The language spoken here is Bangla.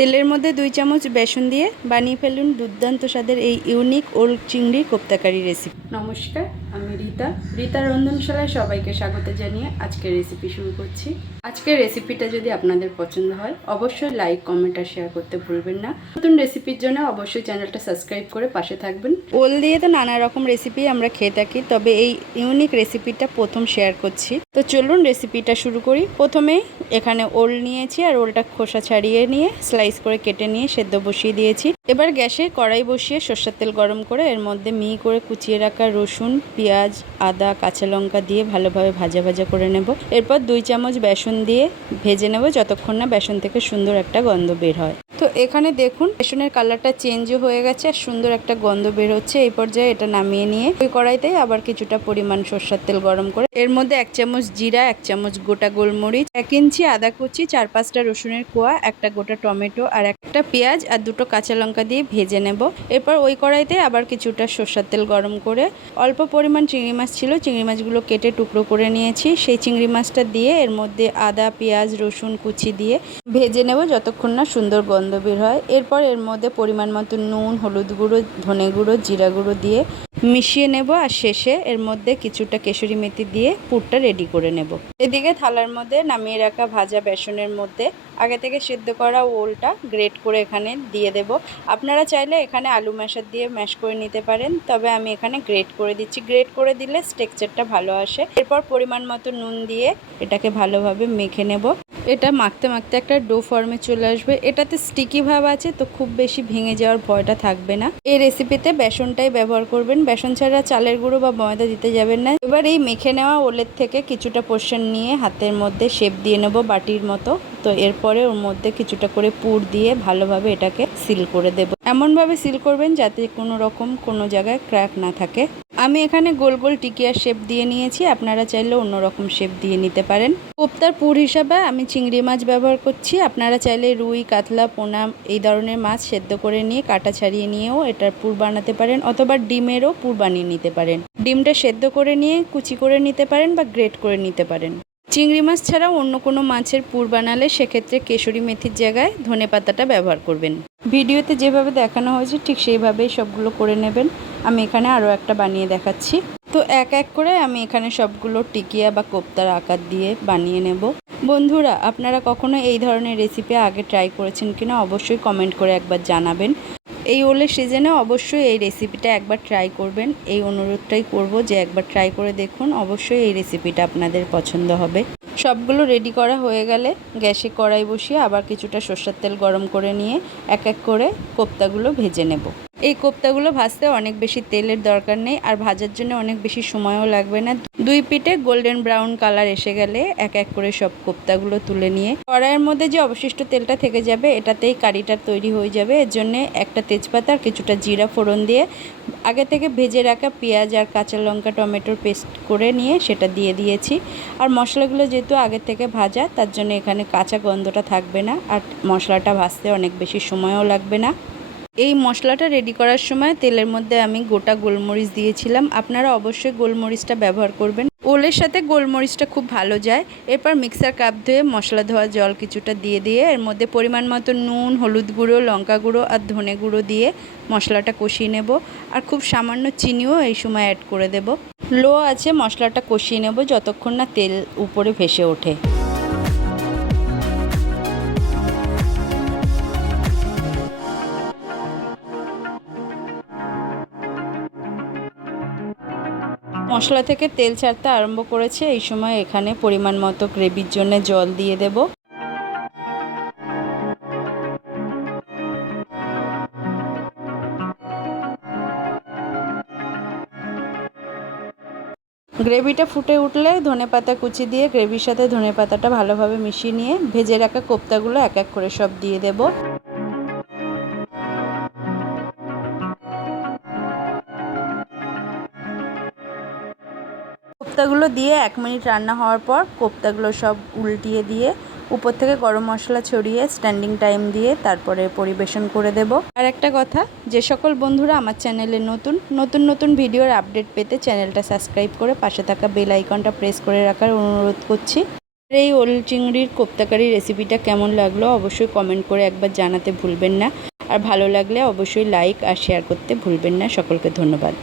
তেলের মধ্যে দুই চামচ বেসন দিয়ে বানিয়ে ফেলুন দুর্দান্ত স্বাদের এই ইউনিক ওল চিংড়ির কোপ্তাকারি রেসিপি নমস্কার আমি রীতা। রীতা রন্ধনশালায় সবাইকে স্বাগত জানিয়ে আজকের রেসিপি শুরু করছি। আজকের রেসিপিটা যদি আপনাদের পছন্দ হয় অবশ্যই লাইক কমেন্ট আর শেয়ার করতে ভুলবেন না। নতুন রেসিপির জন্য অবশ্যই চ্যানেলটা সাবস্ক্রাইব করে পাশে থাকবেন। ওল দিয়ে তো নানা রকম রেসিপি আমরা খেয়ে থাকি তবে এই ইউনিক রেসিপিটা প্রথম শেয়ার করছি। তো চলুন রেসিপিটা শুরু করি। প্রথমেই এখানে ওল নিয়েছি আর ওলটা খোসা ছাড়িয়ে নিয়ে স্লাইস করে কেটে নিয়ে সেদ্ধ বসিয়ে দিয়েছি। এবার গ্যাসে কড়াই বসিয়ে সর্ষের তেল গরম করে এর মধ্যে মিহি করে কুচিয়ে রাখা রসুন, পেঁয়াজ, আদা, কাঁচা লঙ্কা দিয়ে ভালোভাবে ভাজা ভাজা করে নেব। এরপর দুই চামচ বেসন দিয়ে ভেজে নেব যতক্ষণ না বেসন থেকে সুন্দর একটা গন্ধ বের হয়। এখানে দেখুন, বেসনের কালারটা চেঞ্জও হয়ে গেছে আর সুন্দর একটা গন্ধ বের হচ্ছে। এই পর্যায়ে এটা নামিয়ে নিয়ে ওই কড়াইতে আবার কিছুটা পরিমাণ সর্ষের তেল গরম করে, এর মধ্যে এক চামচ জিরা, এক চামচ গোটা গোলমরিচ, এক ইঞ্চি আদা কুচি, চার পাঁচটা রসুনের কোয়া, একটা গোটা টমেটো আর একটা পেঁয়াজ আর দুটো কাঁচা লঙ্কা দিয়ে ভেজে নেব। এরপর ওই কড়াইতে আবার কিছুটা সর্ষের তেল গরম করে, অল্প পরিমাণ চিংড়ি মাছ ছিল, চিংড়ি মাছগুলো কেটে টুকরো করে নিয়েছি। সেই চিংড়ি মাছটা দিয়ে এর মধ্যে আদা, পেঁয়াজ, রসুন কুচি দিয়ে ভেজে নেব যতক্ষণ না সুন্দর গন্ধ বের হয়। এরপর এর মধ্যে পরিমাণ মতো নুন, হলুদ গুঁড়ো, ধনে গুঁড়ো, জিরা গুঁড়ো দিয়ে মিশিয়ে নেব আর শেষে এর মধ্যে কিছুটা কেশরি মেথি দিয়ে পুরটা রেডি করে নেব। এদিকে থালার মধ্যে নামিয়ে রাখা ভাজা বেসনের মধ্যে আগে থেকে সিদ্ধ করা ওলটা গ্রেট করে এখানে দিয়ে দেব। আপনারা চাইলে এখানে আলু ম্যাশার দিয়ে ম্যাশ করে নিতে পারেন, তবে আমি এখানে গ্রেট করে দিচ্ছি। গ্রেট করে দিলে স্টেকচারটা ভালো আসে। এরপর পরিমাণ মতো নুন দিয়ে এটাকে ভালোভাবে মেখে নেব। এটা মাখতে মাখতে একটা ডো ফর্মে চলে আসবে। এটাতে স্টিকি ভাব আছে, তো খুব বেশি ভেঙে যাওয়ার ভয়টা থাকবে না। এই রেসিপিতে বেসনটাই ব্যবহার করবেন। বেসন ছাড়া চালের গুঁড়ো বা ময়দা দিতে যাবেন না। এবার এই মেখে নেওয়া ওলের থেকে কিছুটা পোর্শন নিয়ে হাতের মধ্যে শেপ দিয়ে নেব বাটির মতো। তো এরপরে ওর মধ্যে কিছুটা করে পুর দিয়ে ভালোভাবে এটাকে সিল করে দেব। এমনভাবে সিল করবেন যাতে কোনো রকম কোনো জায়গায় ক্র্যাক না থাকে। আমি এখানে গোল গোল টিকিয়ার শেপ দিয়ে নিয়েছি, আপনারা চাইলে অন্যরকম শেপ দিয়ে নিতে পারেন। কোপ্তার পুর হিসাবে আমি চিংড়ি মাছ ব্যবহার করছি, আপনারা চাইলে রুই, কাতলা, পোনা এই ধরনের মাছ সেদ্ধ করে নিয়ে কাটা ছাড়িয়ে নিয়েও এটার পুর বানাতে পারেন, অথবা ডিমেরও পুর বানিয়ে নিতে পারেন। ডিমটা সেদ্ধ করে নিয়ে কুচি করে নিতে পারেন বা গ্রেট করে নিতে পারেন। চিংড়ি মাছ ছাড়াও অন্য কোনো মাছের পুর বানালে সেক্ষেত্রে কেশরি মেথির জায়গায় ধনে পাতাটা ব্যবহার করবেন। ভিডিওতে যেভাবে দেখানো হয়েছে ঠিক সেইভাবেই সবগুলো করে নেবেন। আমি এখানে আরও একটা বানিয়ে দেখাচ্ছি। তো এক এক করে আমি এখানে সবগুলো টিকিয়া বা কোপ্তার আকার দিয়ে বানিয়ে নেব। বন্ধুরা, আপনারা কখনো এই ধরনের রেসিপি আগে ট্রাই করেছেন কিনা অবশ্যই কমেন্ট করে একবার জানাবেন। এই ওলের সিজনে অবশ্যই এই রেসিপিটা একবার ট্রাই করবেন। এই অনুরোধটাই করব যে একবার ট্রাই করে দেখুন, অবশ্যই এই রেসিপিটা আপনাদের পছন্দ হবে। সবগুলো রেডি করা হয়ে গেলে গ্যাসে কড়াই বসিয়ে আবার কিছুটা সর্ষের তেল গরম করে নিয়ে এক এক করে কোপ্তাগুলো ভেজে নেব। এই কোপ্তাগুলো ভাজতে অনেক বেশি তেলের দরকার নেই, আর ভাজার জন্য অনেক বেশি সময়ও লাগবে না। দুই পিঠে গোল্ডেন ব্রাউন কালার এসে গেলে এক এক করে সব কোপ্তাগুলো তুলে নিয়ে কড়াইয়ের মধ্যে যে অবশিষ্ট তেলটা থেকে যাবে, এটাতেই কারিটা তৈরি হয়ে যাবে। এর জন্য একটা তেজপাতা আর কিছুটা জিরা ফোড়ন দিয়ে আগে থেকে ভেজে রাখা পেঁয়াজ আর কাঁচা লঙ্কা টমেটোর পেস্ট করে নিয়ে সেটা দিয়ে দিয়েছি। আর মশলাগুলো যেহেতু আগে থেকে ভাজা, তার জন্য এখানে কাঁচা গন্ধটা থাকবে না। আর মশলাটা ভাজতে অনেক বেশি সময়ও লাগবে না। এই মশলাটা রেডি করার সময় তেলের মধ্যে আমি গোটা গোলমরিচ দিয়েছিলাম। আপনারা অবশ্যই গোলমরিচটা ব্যবহার করবেন। ওলের সাথে গোলমরিচটা খুব ভালো যায়। এরপর মিক্সার কাপ ধুয়ে মশলা ধোয়া জল কিছুটা দিয়ে দিয়ে এর মধ্যে পরিমাণ মতো নুন, হলুদ গুঁড়ো, লঙ্কা গুঁড়ো আর ধনে গুঁড়ো দিয়ে মশলাটা কষিয়ে নেব। আর খুব সামান্য চিনিও এই সময় অ্যাড করে দেব। লো আছে, মশলাটা কষিয়ে নেব যতক্ষণ না তেল উপরে ভেসে ওঠে। মশলা থেকে তেল ছাড়তে আরম্ভ করেছে। এই সময় এখানে পরিমাণ মতো গ্রেভির জন্য জল দিয়ে দেব। গ্রেভিটা ফুটে উঠলে ধনে পাতা কুচি দিয়ে গ্রেভির সাথে ধনে পাতাটা ভালোভাবে মিশিয়ে নিয়ে ভেজে রাখা কোপ্তাগুলো এক এক করে সব দিয়ে দেবো। কোপ্তাগুলো দিয়ে এক মিনিট রান্না হওয়ার পর কোপ্তাগুলো সব উল্টিয়ে দিয়ে উপর থেকে গরম মশলা ছড়িয়ে স্ট্যান্ডিং টাইম দিয়ে তারপরে পরিবেশন করে দেব। আর একটা কথা, যে সকল বন্ধুরা আমার চ্যানেলে নতুন নতুন নতুন ভিডিওর আপডেট পেতে চ্যানেলটা সাবস্ক্রাইব করে পাশে থাকা বেল আইকনটা প্রেস করে রাখার অনুরোধ করছি। এই ওল চিংড়ির কোপ্তাকারি রেসিপিটা কেমন লাগল অবশ্যই কমেন্ট করে একবার জানাতে ভুলবেন না। আর ভালো লাগলে অবশ্যই লাইক আর শেয়ার করতে ভুলবেন না। সকলকে ধন্যবাদ।